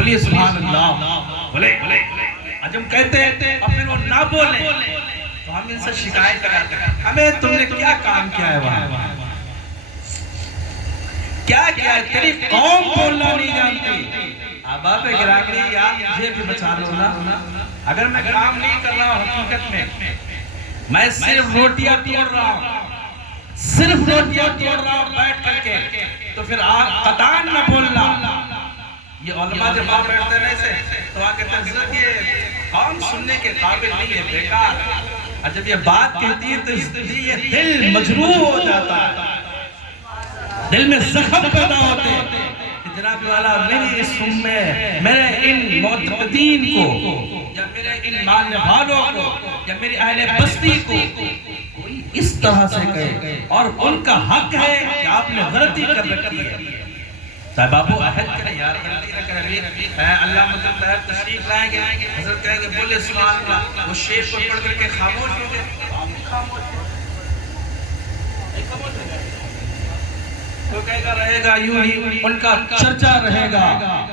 بولیے سبحان اللہ. بولے جب ہم کہتے ہیں اور پھر وہ نہ بولیں تو ہم ان سے شکایت کرتے ہیں ہمیں تم نے کیا کام کیا ہے وہاں, کیا کیا ہے, تیری قوم بولنا نہیں جانتی. احباب گرامی یار مجھے بھی بچا لو نا, اگر میں کام نہیں کر رہا ہوں حقیقت میں صرف روٹیاں توڑ رہا ہوں, صرف روٹیاں توڑ رہا ہوں بیٹھ کر کے, تو پھر آپ قطعاً نہ بولنا. یہ علماء جب آپ بیٹھتے ہیں ایسے تو آپ کہتے ہیں حضرت یہ قوم سننے کے قابل نہیں ہے, بیکار. اور جب یہ بات کہتی ہے تو اس لیے یہ دل مجروح ہو جاتا ہے, دل میں زخم پیدا ہوتے ہیں. جناب والا میری اس میں میرے ان معتقدین کو یا میرے ان ماننے والوں کو یا میری اہل بستی کو کوئی اس طرح سے کہے اور ان کا حق ہے کہ آپ نے غلطی کر رکھی ہے. صاحب ابو عہد کریں یار, غلطی نہ کریں. اللہ مطلب طاہر تشریف لائیں گے, حضرت کہیں گے بولے سبحان اللہ, وہ شیر کو پڑھ کر کے خاموش ہو گئے, تو کہے گا رہے گا یوں ہی ان کا چرچا رہے گا,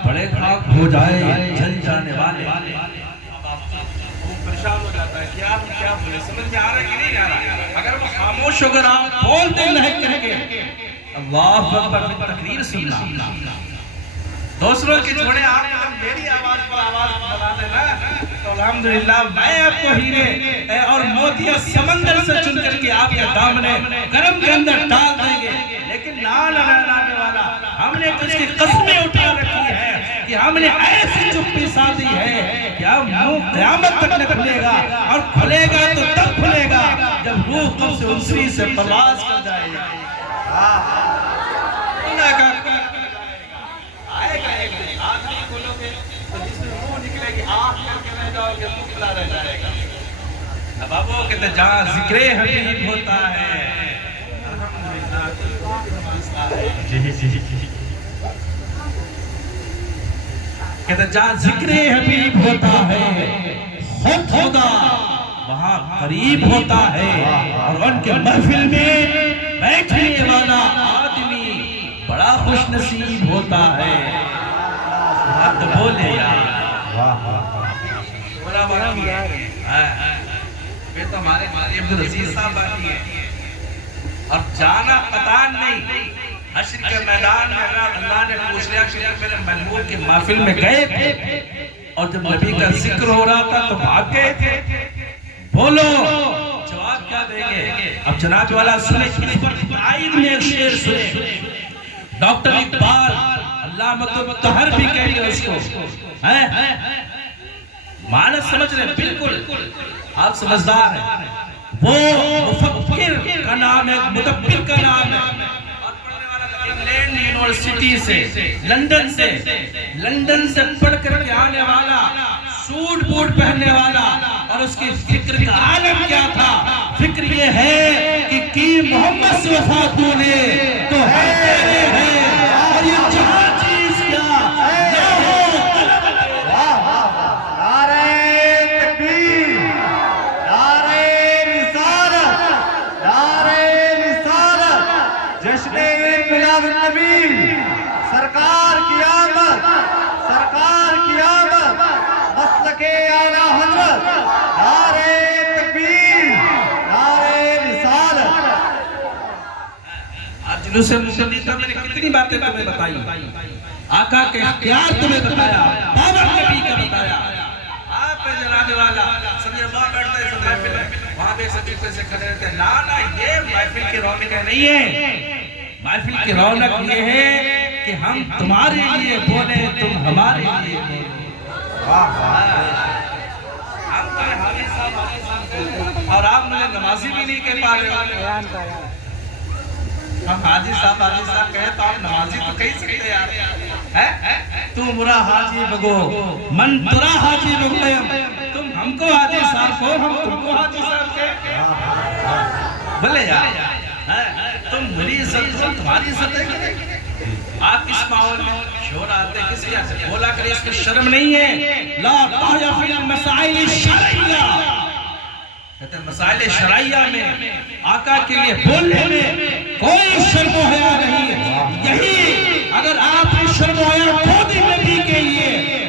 بڑے خاک ہو جائے جل جانے والے. وہ پریشان ہو جاتا ہے کہ آپ کیا بولے, سمجھ میں آ رہا ہے کہ نہیں آ رہا. اگر وہ خاموش ہو کر آپ بولتے نہیں کر کے اللہ اکبر پھر تقریر سننا, دوسروں کی چھوڑے آپ میری آواز پر آواز بنا دینا تو الحمدللہ میں آپ کو ہیرے اور موتیاں سمندر سے چن کر کے آپ کے دامنے گرم کے اندر ڈال دیں گے. لیکن نہ لگانے والا ہم نے کچھ کی قسمیں اٹھا رکھی ہے کہ ہم نے ایسی چپی سادھی ہے کہ اب منہ قیامت تک نہ کھلے گا, اور کھلے گا تو تب کھلے گا جب روح قبض انسری سے پرواز کر جائے گا. آئے گا ایک دن, آنکھ نہیں کھولو گے تو جس میں منہ نکلے گی آنکھ کر کے رہ جاؤ گے, منہ کھلا رہ جائے گا. اب ابو کہتے جہاں ذکر حبیب ہوتا ہے کہتے جہاں ذکر حبیب ہوتا ہے خود خدا وہاں قریب ہوتا ہے, اور ان کے محفل میں بیٹھنے والا آدمی بڑا خوش نصیب ہوتا ہے. بات بولے یار, بڑا باقی ہے. پھر تو ہمارے عبدالعزیز صاحب باقی ہے, اور جانا قطعاً نہیں. حشر کے میدان میں اللہ نے پوچھ لیا کہ میرے محبوب کے محفل میں گئے تھے, اور جب نبی کا ذکر ہو رہا تھا تو بھاگ گئے تھے, بولو جواب کیا دیں گے. اب جناب والا سنے, اس پر تائید میں ایک شعر سنے, ڈاکٹر اقبال اللہ مطلب طاہر بھی کہہ گئے اس کو, معنی سمجھ رہے بالکل آپ سمجھدار ہیں. وہ مفکر کا نام ہے, مدبر کا نام ہے, انگلینڈ یونیورسٹی سے لندن سے پڑھ کر کے آنے والا, سوٹ بوٹ پہننے والا, اور اس کی فکر کا عالم کیا تھا. فکر یہ ہے کہ کی محمد سے وفا تو نے تو ہے تیرے ہے, اور یہ جہاں چیز کیا نہ ہو. نعرہ تکبیر, نعرہ رسالت, نعرہ رسالت, جشن میلاد النبی, سرکار کی آمد, سرکار کی آمد, مسلک اعلیٰ حضرت, نعرہ تکبیر, نعرہ رسالت. آج جلوس مسلم کا میں نے کتنی باتیں تمہیں بتائی, آقا کے اختیار تمہیں بتایا, بابر نبی کا بتایا. آپ پہ جناب والا سمجھے وہاں بیٹھتا ہے محفل میں, وہاں بے سبیل سے کھڑے رہتے ہیں. لانا یہ محفل کی رونق نہیں ہے. محفل کی رونق یہ ہے کہ ہم تمہارے لیے بولیں, تم ہمارے لیے بولیں. ہم کہیں حاجی صاحب, اور آپ مجھے نمازی بھی نہیں کہہ پا رہے ہو. ہم حاجی صاحب کہیں تو آپ نمازی تو کہہ سکتے یار. تو مرا حاجی بگو من ترا حاجی بگویم, تم ہم کو حاجی صاحب کو, ہم تم کو حاجی صاحب کہیں. بلے یار تم میری عزت ہو, تمہاری عزت ہے کہ نہیں. آپ اس ماحول میں شور آتے کس لیے سے بولا کرے, اس میں شرم نہیں ہے. لا تحیا فی المسائل الشرعیہ, کہتے ہیں مسائل شرعیہ میں آقا کے لیے بولنے میں کوئی شرم و حیا نہیں ہے. یہی اگر آپ نے شرم و حیا کھو دی نبی کے لیے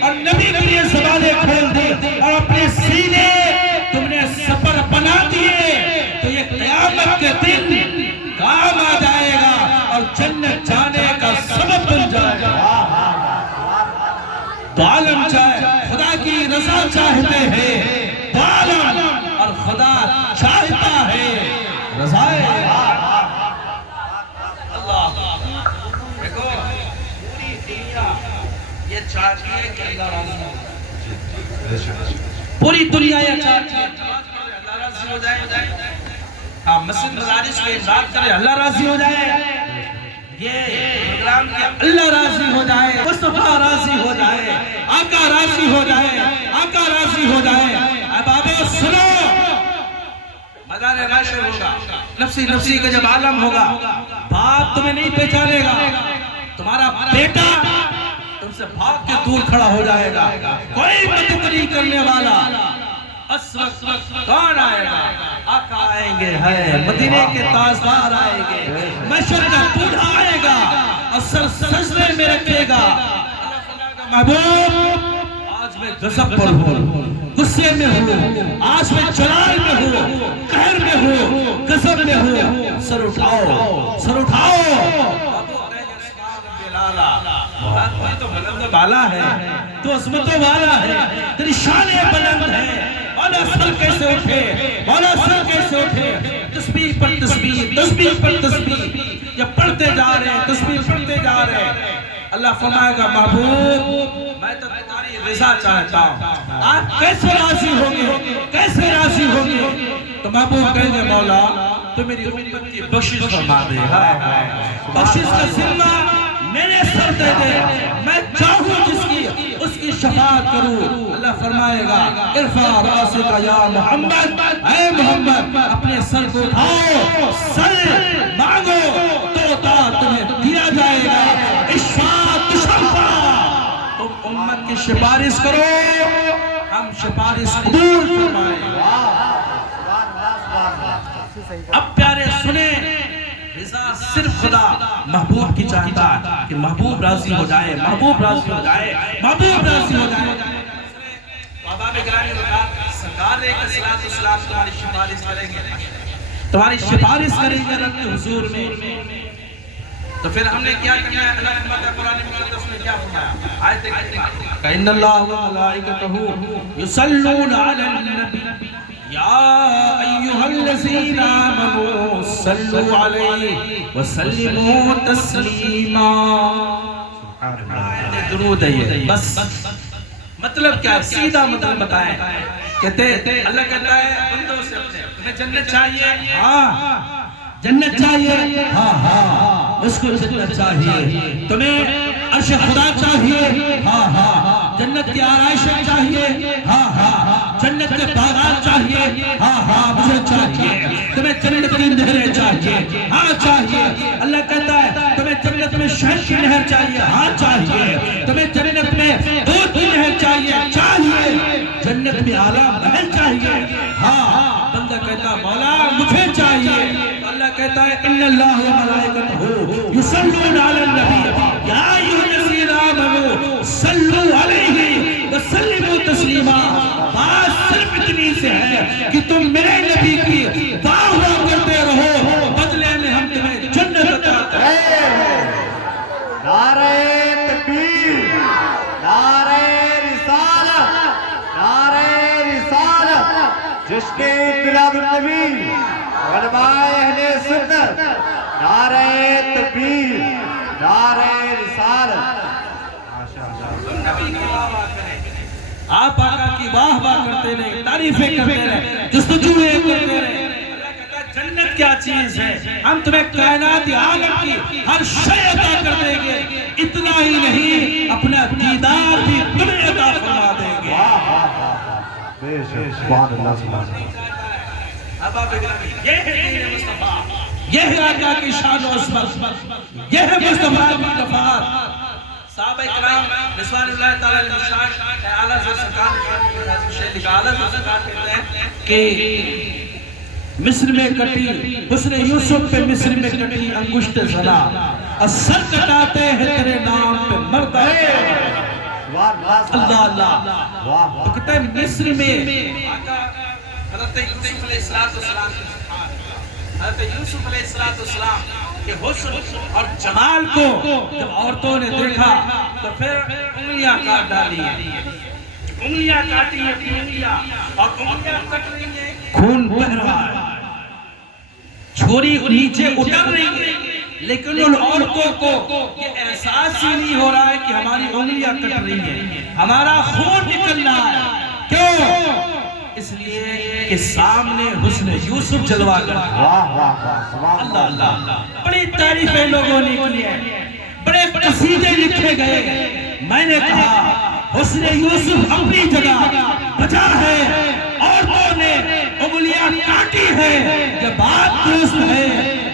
تو عالم چاہے خدا کی رضا چاہتے ہیں تو عالم اور خدا چاہتا ہے رضائے اللہ دیکھو پوری دنیا یہ چاہتی ہے کہ اللہ راضی ہو پوری دنیا یہ چاہتی ہے اللہ راضی ہو جائے ہاں مسجد مدارس کو اجازت کرے اللہ راضی ہو جائے یہ پروگرام کیا اللہ راضی ہو جائے مصطفیٰ راضی ہو جائے آقا راضی ہو جائے آقا راضی ہو جائے احبابے سنو مدار معاشر ہوگا نفسی نفسی کا جب عالم ہوگا باپ تمہیں نہیں پہچانے گا تمہارا بیٹا تم سے بھاگ کے دور کھڑا ہو جائے گا کوئی مدد نہیں کرنے والا اس وقت کون آئے گا آقا آئیں گے ہے مدینے کے تاجدار آئیں گے محشر کا بوڑھا آئے گا اور سر سجدے میں رکھے گا محبوب آج میں غضب پر ہوں غصے میں ہوں آج میں جلال میں ہوں قہر میں ہوں غضب میں ہوں سر اٹھاؤ سر اٹھاؤ کوئی تو بلند بالا ہے تو عظمتوں والا ہے تیری شان بلند ہے مولا سر کیسے اٹھے مولا سر کیسے اٹھے تسبیح پر تسبیح تسبیح پر تسبیح جب پڑھتے جا رہے ہیں تسبیح پڑھتے جا رہے ہیں اللہ فرمائے گا محبوب میں تو تمہاری رضا چاہتا ہوں آپ کیسے راضی ہوگے کیسے راضی ہوگے تو محبوب کہیں گے مولا تو میری امت کی بخشش فرما دے بخشش کا ذمہ میرے سر دے دے میں چاہوں اس کی شفاعت کروں اللہ فرمائے گا ارفع راسک یا محمد اے محمد اپنے سر کو اٹھاؤ سر مانگو تو عطا تمہیں دیا جائے گا اشفاعت شفاعت تم امت کی سفارش کرو ہم سفارش قبول فرمائیں اب پیارے سنیں رضا صرف خدا محبوب کی چاہتا ہے کہ محبوب راضی ہو جائے محبوب راضی ہو جائے محبوب راضی ہو جائے بابا بگرانی سرکار ایک صلاۃ والسلام تمہاری سفارش کریں گے تمہاری سفارش کریں گے رب کے حضور میں تو پھر ہم نے کیا کرنا ہے اللہ فرماتا ہے قرآن مقدس میں کیا فرمایا آیت کریمہ ان اللہ وملائکتہ یصلون علی النبی یا ایہا الذین آمنوا صلوا علیہ وسلموا تسلیما درود ہے یہ بس مطلب کیا ہے سیدھا مطلب بتائیں کہتے اللہ کہتا ہے بندوں سے اپنے تمہیں جنت چاہیے ہاں جنت چاہیے ہاں ہاں اس کو جنت چاہیے تمہیں عرش خدا چاہیے ہاں ہاں جنت کی آرائشیں چاہیے ہاں ہاں جنت کے باغات چاہیے ہاں ہاں مجھے چاہیے تمہیں جنت کی نہریں چاہیے ہاں چاہیے اللہ کہتا ہے تمہیں جنت میں شہد کی نہر چاہیے ہاں چاہیے تمہیں جنت میں دودھ کی نہر چاہیے چاہیے جنت میں اعلیٰ محل چاہیے ہاں بندہ کہتا مولا مجھے چاہیے اللہ کہتا ہے ان اللہ وملائکتہ یصلون علی النبی یا ایھا الذین آمنوا صلوا علیہ وسلموا تسلیما بات صرف اتنی سے ہے کہ تم میرے نبی کی واہ واہ کرتے رہو بدلے میں ہم تمہیں جنت عطا کریں نعرہ تکبیر نعرہ رسالت نعرہ رسالت جشن انقلاب النبی علماء اہل سنت نعرہ تکبیر نعرہ رسالت آپ آقا کی واہ واہ کرتے رہے تعریفیں کرتے رہے جستجویں کرتے رہے اللہ کہتا ہے جنت کیا چیز ہے ہم تمہیں کائنات عالم کی ہر شے عطا کر دیں گے اتنا ہی نہیں اپنا دیدار بھی تمہیں عطا فرما دیں گے سبحان اللہ سبحان اللہ اب آپ یہ ہے دین مصطفیٰ یہ ہے آقا کی شان و عظمت یہ ہے مصطفیٰ کی رفعت صحابہ اکرام رضوان اللہ تعالی علیہ مشاہد اعلیٰ حضرت سرکار اعلیٰ حضرت سرکار کہتے ہیں کہ مصر میں کٹی حسن یوسف پہ مصر میں کٹی انگشت زنا اور سر کٹاتے ہیں تیرے نام پہ مرتا ہے اللہ اللہ تو کہتا ہے مصر میں حضرت یوسف علیہ السلام حضرت یوسف علیہ السلام کہ حسن اور جمال کو جب عورتوں نے دیکھا تو پھر انگلیاں کاٹ ڈالی ہیں، انگلیاں کاٹی ہیں انگلیاں، اور انگلیاں کٹ رہی ہیں، خون بہہ رہا ہے، چھری نیچے اتر رہی ہے، لیکن ان عورتوں کو یہ احساس ہی نہیں ہو رہا ہے کہ ہماری انگلیاں کٹ رہی ہیں، ہمارا خون نکل رہا ہے۔ کیوں؟ اس لیے کہ سامنے حسن یوسف جلوہ کر رہا ہے۔ واہ واہ واہ سبحان اللہ اللہ، بڑی تعریفیں لوگوں نے کی ہیں، بڑے قصیدے لکھے گئے۔ میں نے کہا حسن یوسف اپنی جگہ بچا ہے، عورتوں نے انگلیاں کاٹی ہے، یہ بات درست ہے،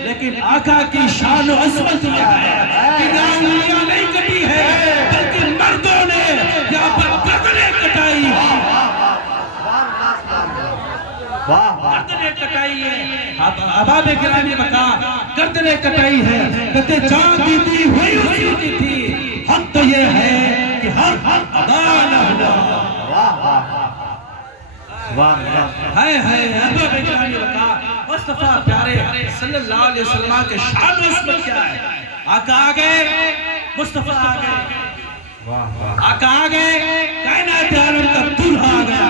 لیکن آقا کی شان و عظمت یہ ہے کہ یہاں انگلیاں نہیں کٹی ہے، بلکہ مردوں نے یہاں پر گردنیں کٹائی، گردنیں کٹائی ہے، احباب گرامی مقام گردنیں کٹائی ہے، کہتے جان دیتی ہوئی اسی کی تھی، حق تو یہ ہے کہ ہر ادا نہ ہوا۔ ہے احباب گرامی مقام مصطفیٰ پیارے صلی اللہ علیہ وسلم کے شان و عظمت کیا ہے؟ آقا آگئے، مصطفیٰ آگئے، آقا آگئے، کائنات عالم کا دلہا آ گیا،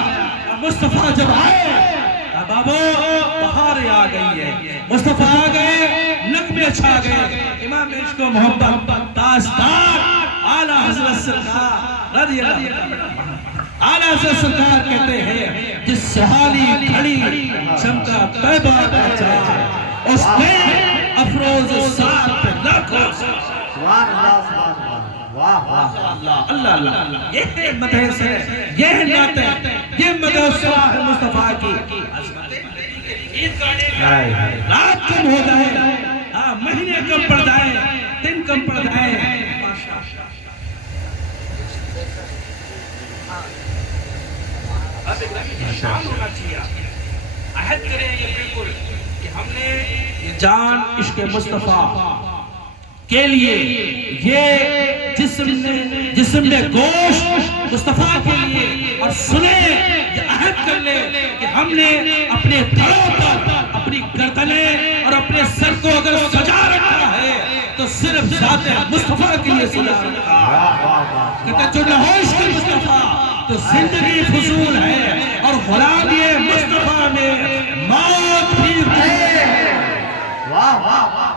اور مصطفیٰ جب آئے بابو بہاریں آ گئی ہے، مصطفیٰ آ گئے، نغمے چھا گئے، امام عشق و محبت تاجدار اعلیٰ حضرت سرکار رضی اللہ عنہ، اعلیٰ حضرت سرکار کہتے ہیں جس سہالی گھڑی چمکا طیبہ کا چار، اس نے افروز سات پہ لاکھوں سبحان اللہ سبحان اللہ واہ واہ اللہ اللہ، یہ مدح سے، یہ نعتیں، یہ مدح صلاح مصطفیٰ کی رات کم ہو جائے، مہینے کم پڑ جائے، دن کم پڑ جائے، شان ہونا چاہیے، عہد کریں یہ بالکل کہ ہم نے یہ جان عشق مصطفیٰ کے لیے، یہ جسم میں گوشت مصطفیٰ کے لیے، اور سنیں یہ عہد کر لیں کہ ہم نے اپنے دھڑوں پر اپنی گردنیں اور اپنے سر کو اگر سجا رکھا ہے تو صرف ذات مصطفیٰ کے لیے سجا رکھا ہے، کہتے جو نہ ہو عشق مصطفیٰ تو زندگی فضول ہے، اور غلامی مصطفیٰ میں موت بھی ہے۔ واہ واہ واہ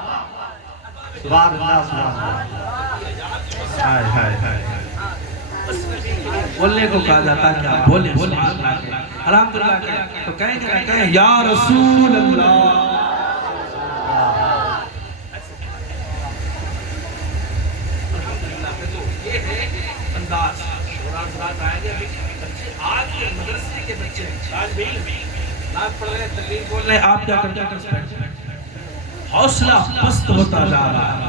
سبحان اللہ سبحان اللہ بولنے کو کہا جاتا کیا بولے سبحان اللہ کے الحمدللہ کہیں تو کہیں کہ نہ کہیں یا رسول اللہ۔ یہ ہے انداز قرآن سرات آئے گے بچے آج کے مدرسے کے بچے آج بھی ناز پڑھ رہے ہیں، تقریر بول رہے ہیں، آپ کیا کرتے ہیں؟ حوصلہ پست ہوتا جا رہا ہے،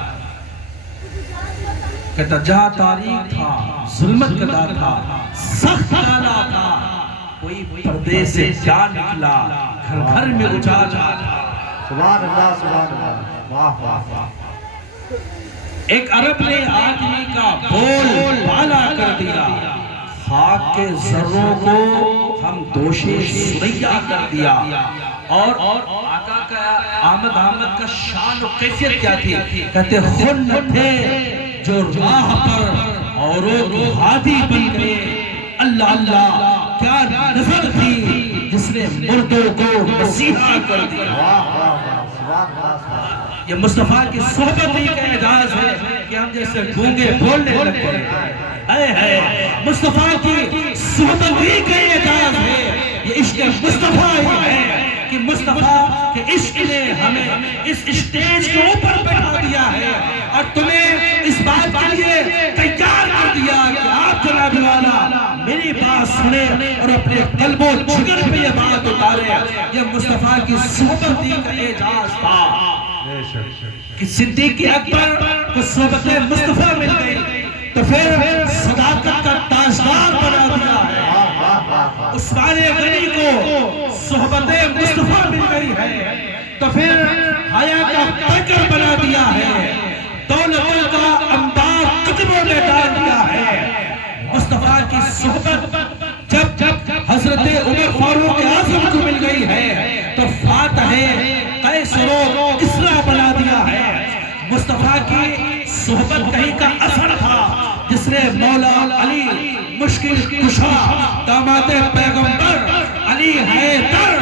کہتا جہاں تاریخ تھا، ظلمت کا تھا، سخت کالا تھا، کوئی پردے سے کیا نکلا، گھر گھر میں اجالا تھا۔ سبحان اللہ واہ واہ واہ۔ ایک عرب نے آدمی کا بول بالا کر دیا، خاک کے ذروں کو ہم دوشے سریا کر دیا، اور آقا کا آمد کا شان و کیفیت کیا تھی؟ کہتے خن تھے جو راہ پر اوروں کو ہادی بن گئے، اللہ اللہ کیا نظر تھی جس نے مردوں کو مسیحا کر دیا۔ یہ مصطفیٰ کی صحبت ہی کا اعجاز ہے کہ ہم جیسے گونگے بولنے لگے ہیں، مصطفیٰ کی صحبت ہی کا اعجاز ہے، یہ عشق مصطفیٰ ہی ہے کہ مصطفیٰ کے عشق نے ہمیں اس اسٹیج کے اوپر بٹھا دیا ہے، اور تمہیں اس بات کے لیے تیار کر دیا کہ آپ جناب والا میری بات سنیں اور اپنے قلب و جگر پہ یہ بات اتارے۔ یہ مصطفیٰ کی صحبت ہی کا اعجاز تھا کہ صدیق اکبر کو صحبت مصطفیٰ مل گئی تو پھر صداقت کا تاجدار بنا دیا ہے، عثمان غنی کو صحبت مصطفیٰ مل گئی ہے تو پھر حیا کا پیکر بنا دیا ہے، دولتوں کا انبار قدموں میں ڈال دیا ہے۔ مصطفیٰ کی صحبت جب حضرت عمر فاروق اعظم کو مل گئی ہے تو فاتح قیصر و کسریٰ بنا دیا ہے، مشکل کشا داماد پیغمبر علی حیدر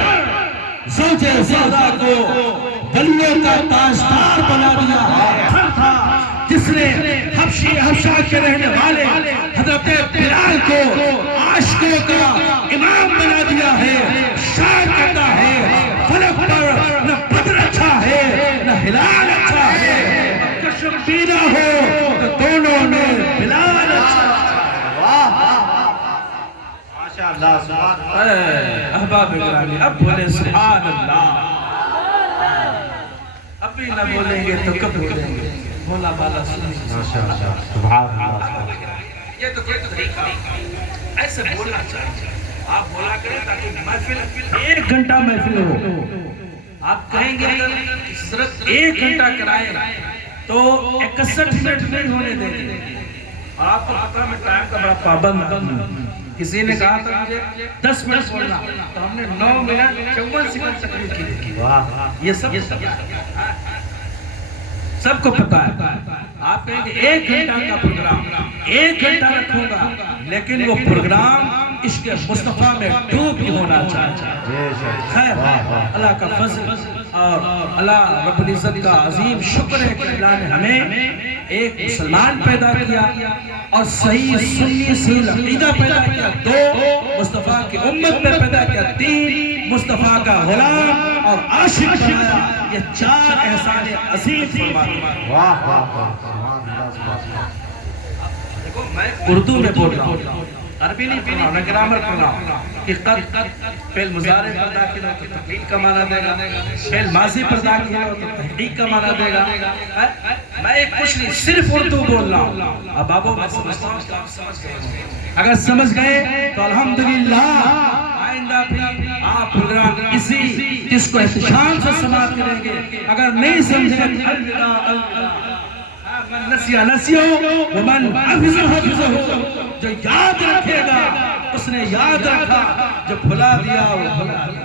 زوج زہرا کو ولیوں کا تاجدار بنا دیا ہے، جس نے حبشہ کے رہنے والے حضرت بلال کو عاشقوں کا امام بنا دیا ہے۔ شاعر کہتا ہے فلک پر نہ بدر اچھا ہے نہ ہلال اچھا ہے، کشم پینا ہو تو دونوں میں بلال اچھا ہے۔ واہ ماشاءاللہ سبحان اللہ۔ احباب گرامی اب بولے سبحان اللہ، اب بھی نہ بولیں گے تو کب بولیں گے؟ بولا بالا سنیں ماشاءاللہ سبحان اللہ۔ یہ تو کوئی طریقہ ایسے بولنا چاہیے، آپ بولا کریں تاکہ محفل 1 گھنٹہ محفل ہو۔ آپ کہیں گے صرف 1 گھنٹہ کرائیں تو 61 منٹ نہیں ہونے دیں گے، اور آپ کو پتہ میں ٹائم کا بڑا پابند ہوں۔ کسی نے کہا تھا مجھے 10 منٹ بولنا، تو ہم نے 9 منٹ 54 سیکنڈ تقریر کی تھی۔ یہ سب کو پتا ہے۔ آپ کہیں گے 1 گھنٹہ کا پروگرام 1 گھنٹہ رکھوں گا، لیکن وہ پروگرام عشق مصطفیٰ میں ڈوب کے ہونا چاہیے۔ خیر، اللہ کا فضل اور اللہ رب العزت کا عظیم شکر ہے کہ اللہ نے ہمیں ایک مسلمان پیدا کیا اور صحیح سنی صحیح عقیدہ پیدا کیا، 2 مصطفیٰ کی امت میں پیدا کیا، 3 مصطفیٰ کا غلام اور عاشق بنایا۔ یہ 4 احسان عظیم فرمایا۔ واہ واہ واہ سبحان اللہ سبحان اللہ۔ دیکھو میں اردو میں بول رہا ہوں، عربی نہیں پڑھ رہا ہوں، میں گرامر پڑھ رہا ہوں کہ قد فعل مضارع پر داخل ہو تو تقلیل کا معنی دے گا، فعل ماضی پر داخل ہو تو تحقیق کا معنی دے گا۔ میں ایک کچھ نہیں، صرف اردو بول رہا ہوں۔ اب بابو میں سمجھتا ہوں کہ آپ سمجھ گئے، اگر سمجھ گئے تو الحمدللہ آئندہ بھی آپ پروگرام اسی جس کو احتشام سے سماعت کریں گے۔ اگر نہیں سمجھے تو الوداع من نسیہ نسیہ ومن حفظ حفظہ، جو یاد رکھے گا اس نے یاد رکھا، جو بھلا دیا وہ بھلا دیا۔